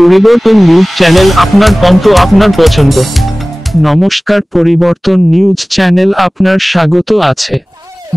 পরিবর্তন news channel, আপনার কণ্ঠ, আপনার পছন্দ। নমস্কার, পরিবর্তন নিউজ চ্যানেল আপনার স্বাগত আছে।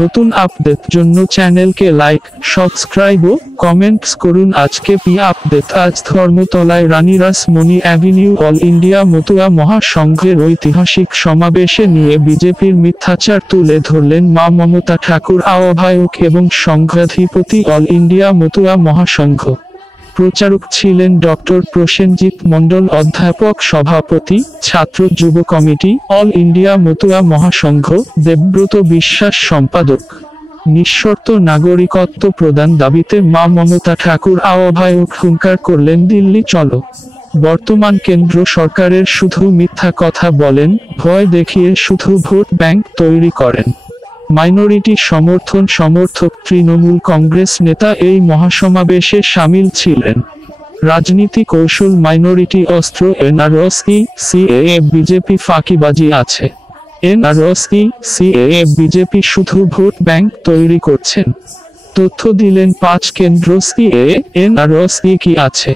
নতুন আপডেট জন্য চ্যানেলকে লাইক, সাবস্ক্রাইব ও কমেন্টস করুন। আজকে পি আপডেট। আজ ধর্মতলায় Rani Rashmoni avenue All India Matua মহাসংঘের ঐতিহাসিক সমাবেশে নিয়ে বিজেপির মিথ্যাচার তুলে ধরলেন মা মমতা ঠাকুর, আহ্বায়ক এবং সংঘাধিপতি অল ইন্ডিয়া মতুয়া মহাসংঘ। প্রচারক ছিলেন ডক্টর প্রসেনজিৎ মণ্ডল, অধ্যাপক, সভাপতি, ছাত্র যুব কমিটি, অল ইন্ডিয়া মতুয়া মহাসংঘ, দেবব্রত বিশ্বাস, সম্পাদক। নিঃশর্ত নাগরিকত্ব প্রদান দাবিতে মা মমতা ঠাকুর আহ্বায়ক হুঙ্কার করলেন, দিল্লি চলো। বর্তমান কেন্দ্র সরকারের শুধু মিথ্যা কথা বলেন, ভয় দেখিয়ে শুধু ভোট ব্যাংক তৈরি করেন। মাইনরিটি সমর্থক তৃণমূল কংগ্রেস নেতা এই মহাসমাবেশে সামিল ছিলেন। রাজনীতি কৌশল, মাইনরিটি অস্ত্র, এনআরসি, সিএএ, বিজেপি ফাঁকিবাজি আছে। এনআরসি, সিএএ, বিজেপি শুধু ভোট ব্যাংক তৈরি করছেন। তথ্য দিলেন 5 কেন্দ্র সিএএ, এনআরসি কি আছে।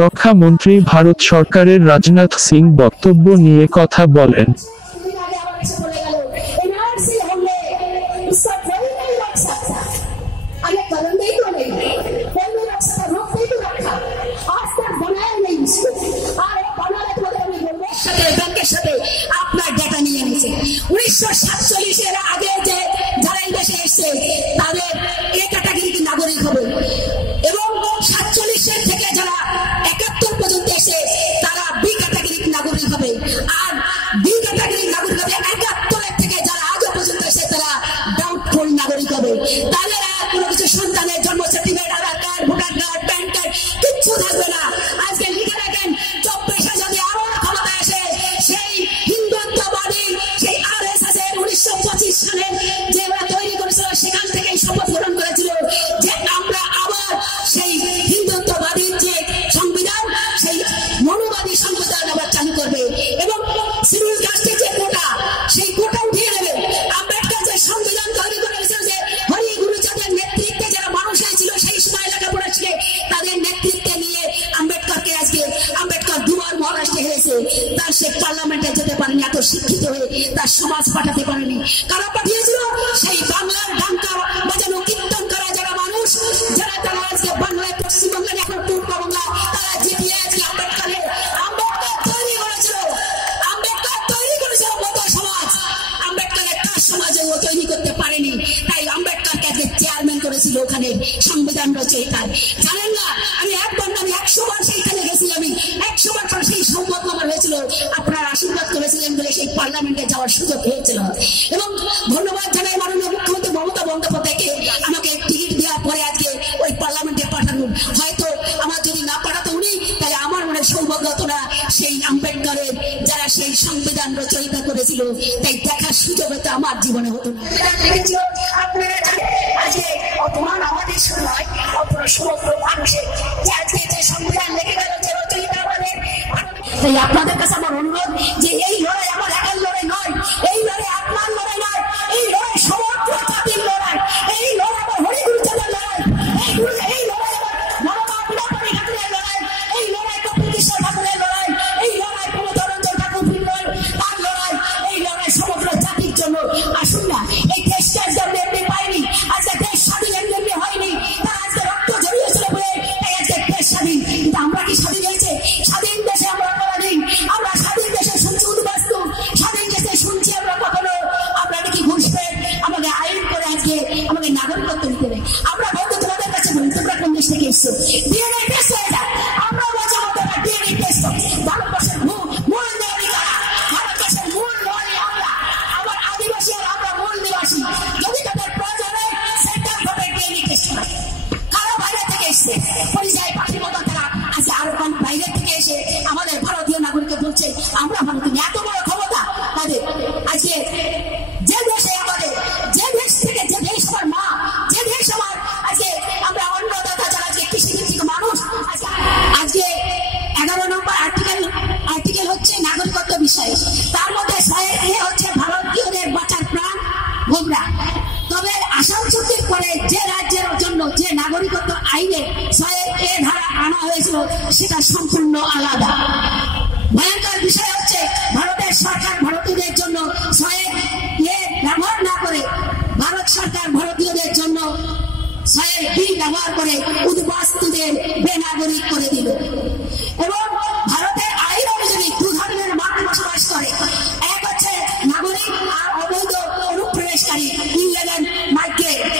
রক্ষা মন্ত্রী ভারত সরকারের রাজনাথ সিং বক্তব্য নিয়ে কথা বলেন। আপনার ডেটা নিয়ে নিয়েছে 1947 আগে যে যারা এই দেশে এসছে তাদের এ ক্যাটাগরির নাগরিক হবে, এবং 47 থেকে যারা 71 পর্যন্ত এসে তারা বি ক্যাটাগরির নাগরিক হবে, আর বি ক্যাটাগরির নাগরিক হবে 71 থেকে যারা আজও পর্যন্ত এসে তারা ডাউটফুল নাগরিক হবে। তাদের আর কোনো কিছু সন্তানের জন্ম certificate, Aadhaar card, voter card, PAN card কিচ্ছু থাকবে না। আজকে লিখে রাখেন, 24 যদি আবার ক্ষমতা আসে সেই হিন্দুত্ববাদী সেই আরএসএস এর 1925 সালে যে ওরা তৈরি করেছিল সেখান থেকেই শপথ গ্রহণ করেছিল যে আমরা আবার সেই হিন্দুত্ববাদীর যে সংবিধান, সেই মনুবাদী সংবিধান আবার চালু করবে, এবং শিডিউল কাস্টের যে কোটা, সেই কোটা উঠিয়ে নেবে। আম্বেদকর যে সংবিধান তৈরি করে গেছিল, যে হরি গুরুচাঁদের নেতৃত্বে যারা মানুষ হয়েছিল সেই সময় লেখাপড়া শিখে তাদের নেতৃত্বে নিয়ে আম্বেদকরকে আজকে আম্বেদকর দুবার মহারাষ্ট্রে হেরেছে, তার সে পার্লামেন্টে যেতে পারেনি, এত শিক্ষিত হয়ে তার সমাজ পাঠাতে পারেনি। কারা পাঠিয়েছিল? সেই বাংলার ডাঙ্কা বাজানো কীর্তন করা যারা মানুষ, যারা তারা আজকে বাংলায়, পশ্চিমবঙ্গের, এখন পূর্ববাংলা, তারা জিতিয়ে আজকে আম্বেদকর তৈরি করেছিল। আম্বেদকর তৈরি করেছিল মতো সমাজ, আম্বেদকরের তার সমাজে ও তৈরি করতে পারেনি, তাই আম্বেদকরকে আজকে চেয়ারম্যান করেছিল ওখানে সংবিধান রচয়িতায়। জানেন না, আমি একবার না, আমি 100 বার সেইখানে গেছি, আমি 100 বার সেই সৌভাগ্য আমার হয়েছিল, আপনারা আশীর্বাদ করেছিলেন বলে সেই পার্লামেন্টে যাওয়ার সুযোগ হয়েছিল। এবং ধন্যবাদ জানাই মাননীয় মুখ্যমন্ত্রী মমতা বন্দ্যোপাধ্যায়কে আমাকে টিকিট দেওয়ার পরে আজকে ওই পার্লামেন্টে পাঠানোর। হয়তো আমার যদি না পাঠাতো উনি, তাহলে আমার মনে সৌভাগ্য হতো না সেই আম্বেদকরের যারা সেই সংবিধান রচয়িতা করেছিল, তাই দেখার সুযোগ হতো আমার জীবনে হতো না। আপনারা জানেন আজকে অপমান আমাদের শুরু হয়, অপমান সমগ্র মানুষের, যে আজকে যে সংবিধান লেখে গেল যে রচয়িতা আমাদের। তাই আপনাদের কাছে আমার অনুরোধ যে এই লড়াই আমার একার লড়াই নয়, এই লড়াই আপনার লড়াই নয়, এই লড়াই সমগ্র জাতির লড়াই, এই লড়াই আমার হরিগুরুচাঁদের লড়াই, এই লড়াই আমার মমতা বিনাপানি ঠাকুরের লড়াই, এই লড়াই কপিলেশ্বর ঠাকুরের লড়াই, এই লড়াই প্রমোদরঞ্জন ঠাকুর তার লড়াই, এই লড়াই সমগ্র জাতির জন্য। আসুন না, এই দেশটা আজকে আমরা এমনি পাইনি, আজকে দেশ স্বাধীন এমনি হয়নি, তারা আজকে রক্ত ঝরিয়েছিল বলে এই আজকে দেশ স্বাধীন। কিন্তু আমরা কি স্বাধীন হয়েছে? স্বাধীন দেশে আমরা অপরাধী, আমরা সেটা সম্পূর্ণ আলাদা। ভয়ঙ্কর বিষয় হচ্ছে ভারতের সরকার ভারতীয়দের জন্য ব্যবহার না করে ভারত সরকার ভারতীয়দের জন্য বিল ব্যবহার করে উদ্বাস্তুদের বেনাগরিক করে দিল। এবং ভারতের আইন অনুযায়ী দু ধরনের মানুষ বসবাস করে, এক হচ্ছে নাগরিক আর অবৈধ অনুপ্রবেশকারী, ইলিগাল মাইগ্রেন্ট।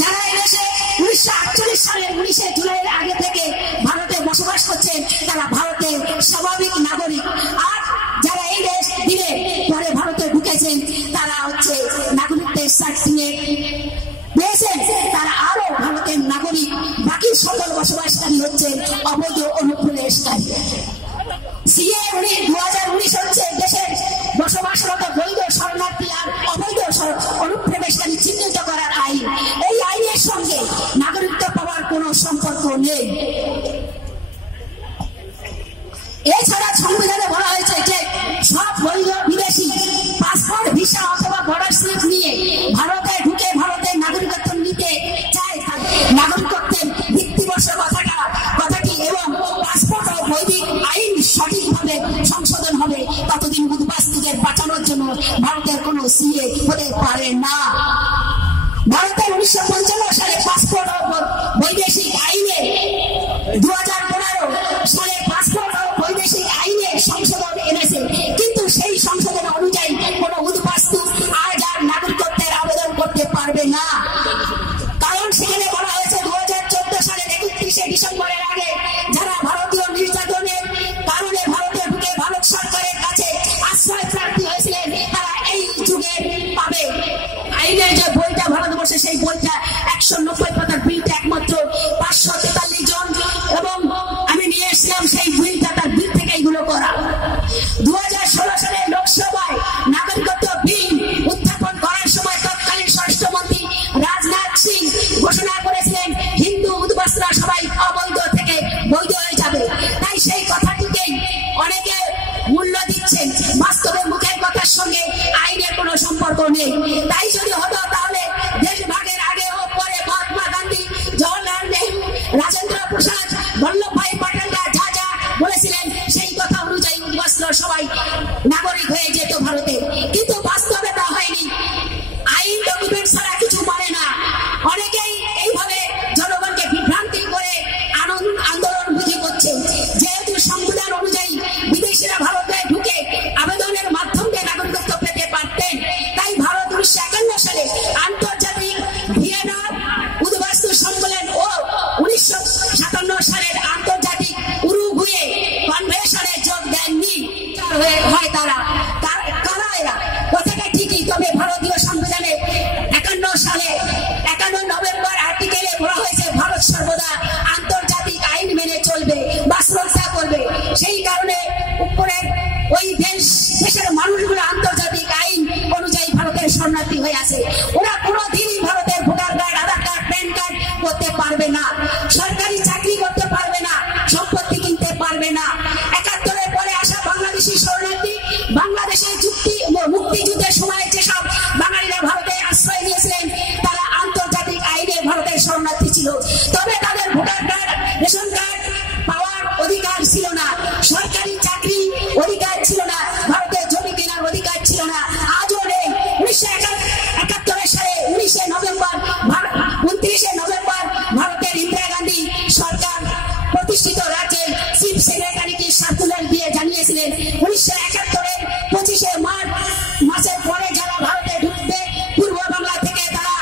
যারা এদেশে 1948 সালের 19 জুলাইয়ের আগে থেকে ভারতে বসবাস করছেন তারা ভারতের স্বাভাবিক নাগরিক। আর যারা এই দেশ দিনে পরে ভারতে ঢুকেছেন তারা হচ্ছে নাগরিকদের সার্টিফিকেট পেয়েছেন, তারা আরো ভারতের নাগরিক। বাকি সকল বসবাসকারী হচ্ছেন অবৈধ অনুপ্রবেশকারী। সিএ 2019 হচ্ছে দেশের বসবাসরত বৈধ শরণার্থী আর অবৈধ অনুপ্রবেশকারী চিহ্নিত করার আইন। এই আইনের সঙ্গে নাগরিকত্ব পাওয়ার কোনো সম্পর্ক নেই। এছাড়া সংবিধানে বলা হয়েছে যে সব বৈধ বিদেশি পাসপোর্ট, ভিসা অথবা বর্ডার স্লিপ নিয়ে ভারতে ঢুকে ভারতের নাগরিকত্ব নিতে চায় নাগরিকত্বের ভিত্তিবর্ষ কথাটি এবং পাসপোর্ট ও বৈদিক আইন সঠিকভাবে সংশোধন হবে ততদিন উদ্বাস্তুদের বাঁচানোর জন্য ভারতের কোনো সিএ হতে পারে না। ভারতের 1955 সালে পাসপোর্ট ও বৈদেশিক আইনে 2015 সালে পাসপোর্ট ও বৈদেশিক আইনে সংশোধন এনেছে, কিন্তু সেই সংশোধন অনুযায়ী কোনো উদ্বাস্তু আজ আর নাগরিকত্বের আবেদন করতে পারবে না। কারণ সেখানে বলা হয়েছে 2014 সালের 31 ডিসেম্বরের আগে যারা ভারতীয় নির্যাতনের কারণে ভারতে ঢুকে ভারত সরকারের কাছে আশ্রয় প্রার্থী হয়েছিলেন তারা এই যুগে পাবে। আইনের যে বইটা ভারতবর্ষে, সেই বইটা 190 পাতার বিলটা একমাত্র 543 জন, এবং আমি নিয়ে এসেছিলাম সেই বিলটা, তার বিল থেকে এইগুলো করা। 2016 সালে লোকসভায় নাগরিকত্ব বিল উত্থাপন করার সময় তৎকালীন স্বরাষ্ট্রমন্ত্রী রাজনাথ সিং ঘোষণা করেছিলেন হিন্দু উদ্বাস্তুরা সবাই অবৈধ থেকে বৈধ হয়ে যাবে। তাই সেই কথাটিকেই অনেকে মূল্য দিচ্ছেন, বাস্তবে মুখের কথার সঙ্গে আইনের কোনো সম্পর্ক নেই। তাই যদি হতো তাহলে দেশভাগের আগে ও পরে মহাত্মা গান্ধী, জওয়াহরলাল নেহরু, রাজেন্দ্র প্রসাদ, বল্লভভাই প্যাটেলরা যা যা বলেছিলেন সেই কথা অনুযায়ী উদ্বাস্তুরা সবাই নাগরিক হয়ে যেত ভারতে, কিন্তু বাস্তবে তা হয়নি। আইন ডকুমেন্ট ছাড়া কিছু মানে না। অনেকেই এইভাবে জনগণকে বিভ্রান্তি করে আন্দোলন বুঝি করছে। যেহেতু সংবিধান অনুযায়ী বিদেশিরা ভারতে ঢুকে আবেদনের মাধ্যমে নাগরিকত্ব পেতে পারতেন, তাই ভারত 1951 সালে আন্তর্জাতিক ভিয়েনা উদ্বাস্তু সম্মেলন ও 1957 সালের আন্তর্জাতিক উরুগুয়ে কনভেনশনে যোগ দেননি। হয় তারা কারা এরা? কথাটা ঠিকই, তবে ভারতীয় সংবিধানে 51 সালে 51 নভেম্বর আর্টিকেলে বলা হয়েছে ভারত সর্বদা আন্তর্জাতিক আইন মেনে চলবে বা শ্রদ্ধা করবে। সেই কারণে উপরের ওই দেশের মানুষগুলো আন্তর্জাতিক আইন অনুযায়ী ভারতের শরণার্থী হয়ে আছে। ওরা কোনোদিনই ভারতের ভোটার কার্ড, আধার কার্ড, প্যান কার্ড করতে পারবে না, সরকারি চাকরি করতে পারবে না, সম্পত্তি কিনতে পারবে না। 71-এর পরে আসা বাংলাদেশি শরণার্থী বাংলাদেশের মুক্তিযুদ্ধের সময় যেসব বাঙালিরা ভারতে আশ্রয় নিয়েছিলেন তারা আন্তর্জাতিক আইনে ভারতের শরণার্থী ছিল, তবে তাদের ভোটার কার্ড, রেশন কার্ড পাওয়ার অধিকার ছিল না, সরকারি চাকরি অধিকার ছিল না, ভারতের জমি কেনার অধিকার ছিল না, আজও নেই। 1971 সালে 29 নভেম্বর ভারতের ইন্দিরা গান্ধী সরকার প্রতিষ্ঠিত রাজ্যের চিফ সেক্রেটারিকে সার্কুলার দিয়ে জানিয়েছিলেন 1971-এর 25 মাসের পরে যারা ভারতে ঢুকবে পূর্ব বাংলা থেকে তারা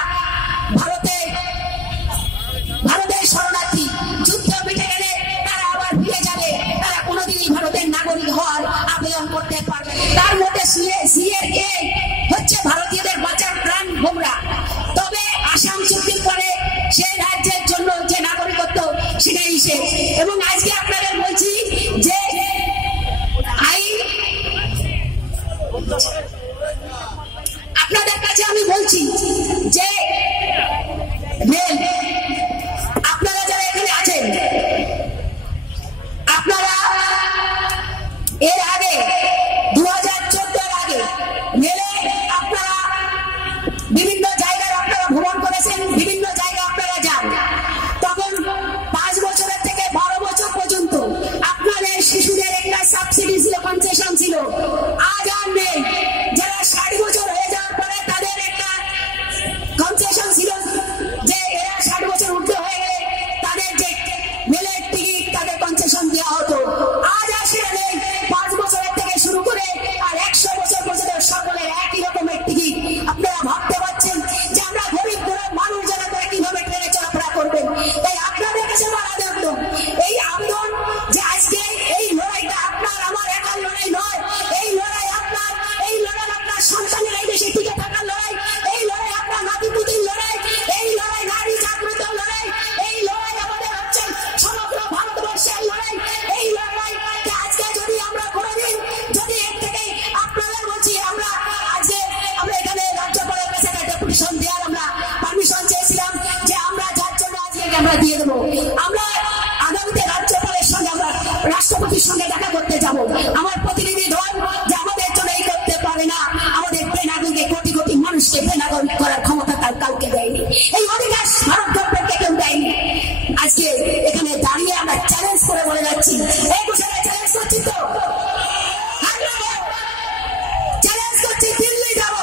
ভারতের শরণার্থী, যুদ্ধ মিটে গেলে তারা আবার ফিরে যাবে, তারা কোনোদিনই ভারতের নাগরিক হওয়ার আবেদন করতে পারবে। তার মধ্যে সিএএ হচ্ছে ভারতীয়দের বাঁচার প্রাণ ভোমরা। তবে আসাম চুক্তির পরে সেই রাজ্যের জন্য যে নাগরিকত্ব সেটাই নিষেধ। এবং আজকে আপনাদের বলছি যে আপনাদের কাছে আমি বলছি যে আপনারা যারা এখানে আছেন, আপনারা এর আগে 2014-এর আগে মেলে আপনারা বিভিন্ন জায়গায় আপনারা ভ্রমণ করেছেন, বিভিন্ন জায়গায় আপনারা যান। তখন 5 বছরের রাষ্ট্রপতির সঙ্গে দেখা করতে যাব। আমার প্রতিনিধি দল যে আমাদের জন্য এই করতে পারে না, আমাদের বেনাগরিককে কোটি কোটি মানুষকে বেনাগরিক করার ক্ষমতা তার কাউকে দেয়নি, এই অধিকার ভারত গভর্নমেন্টকে কেউ দেয়নি। আজকে এখানে দাঁড়িয়ে আমরা চ্যালেঞ্জ করে বলে যাচ্ছি, এই ঘোষণা চ্যালেঞ্জ করছি তো, চ্যালেঞ্জ করছি দিল্লি যাবো,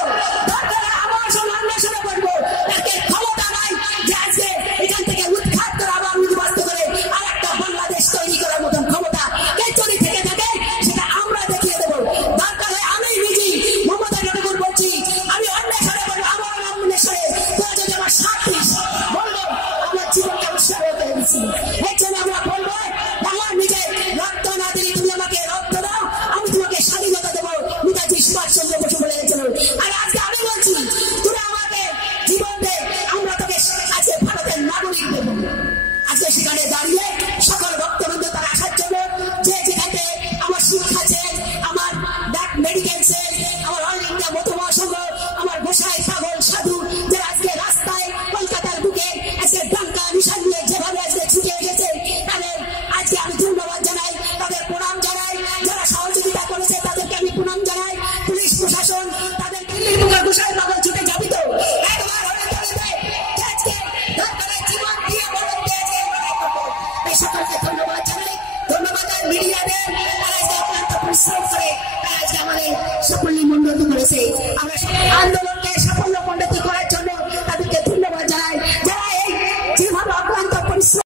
দরকার আমার সঙ্গে অন্বেষণে করবো, তাকে ক্ষমতা নাই যে আজকে এখান থেকে উৎখাত করে আবার উদ্বাস্ত করে আর একটা বাংলাদেশ তৈরি করার মতন ক্ষমতা কে যদি থেকে থাকে সেটা আমরা দেখিয়ে দেবো। দরকার হয় আমি নিজেই মমতা ঠাকুর বলছি, আমি অন্বেষণে করবো, আমার অন্বেষণে তোরা যদি আমার 37 বলবো আমার জীবনকে উৎসর্গ করে দিচ্ছি। এর জন্য আমরা বলবো আমার নিজের রক্ত না দিলে তুমি আমাকে রক্ত দাও, আমি তোমাকে স্বাধীনতা দেবো, নেতাজি সুভাষচন্দ্র বসু বলে গেছিল। আর আজকে আমি বলছি তোরা আমাকে জীবন দে, আমরা তোকে আজকে ভারতের নাগরিক দেবো। আজকে সেখানে দাঁড়িয়ে সকল ভক্তবৃন্দ তারা আসার জন্য যে যেখানে আমার শিক্ষা সেল, আমার মেডিকেল সেল, আমার অল ইন্ডিয়া মতো মহাসংঘ, আমার গোসাই পাগল সাধু যারা আজকে রাস্তায় কলকাতার বুকে আজকে ডাঙ্কা নিশান নিয়ে যেভাবে আজকে ছুটে এসেছে তাদের আজকে আমি ধন্যবাদ জানাই, তাদের প্রণাম জানাই। যারা সহযোগিতা করেছে তাদেরকে আমি প্রণাম জানাই। পুলিশ প্রশাসন তাদের দিল্লির বুকে গোসাই পাগল ছুটে যাবি তো একবার হলে চলবে, আজকে দরকারের জীবন দিয়ে বলন দিয়েছে। এই সকলকে ধন্যবাদ জানাই। ধন্যবাদ মিডিয়াদের, তারা আজকে অত্যন্ত পরিশ্রম করে তারা আজকে আমাদের সকল নিমন্ত্রণ করেছে। আমরা